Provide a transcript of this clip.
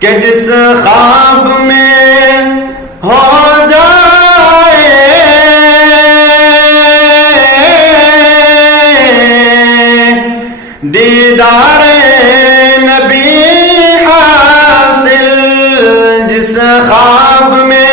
کہ جس خواب میں ہو جائے دیدار نبی حاصل، جس خواب میں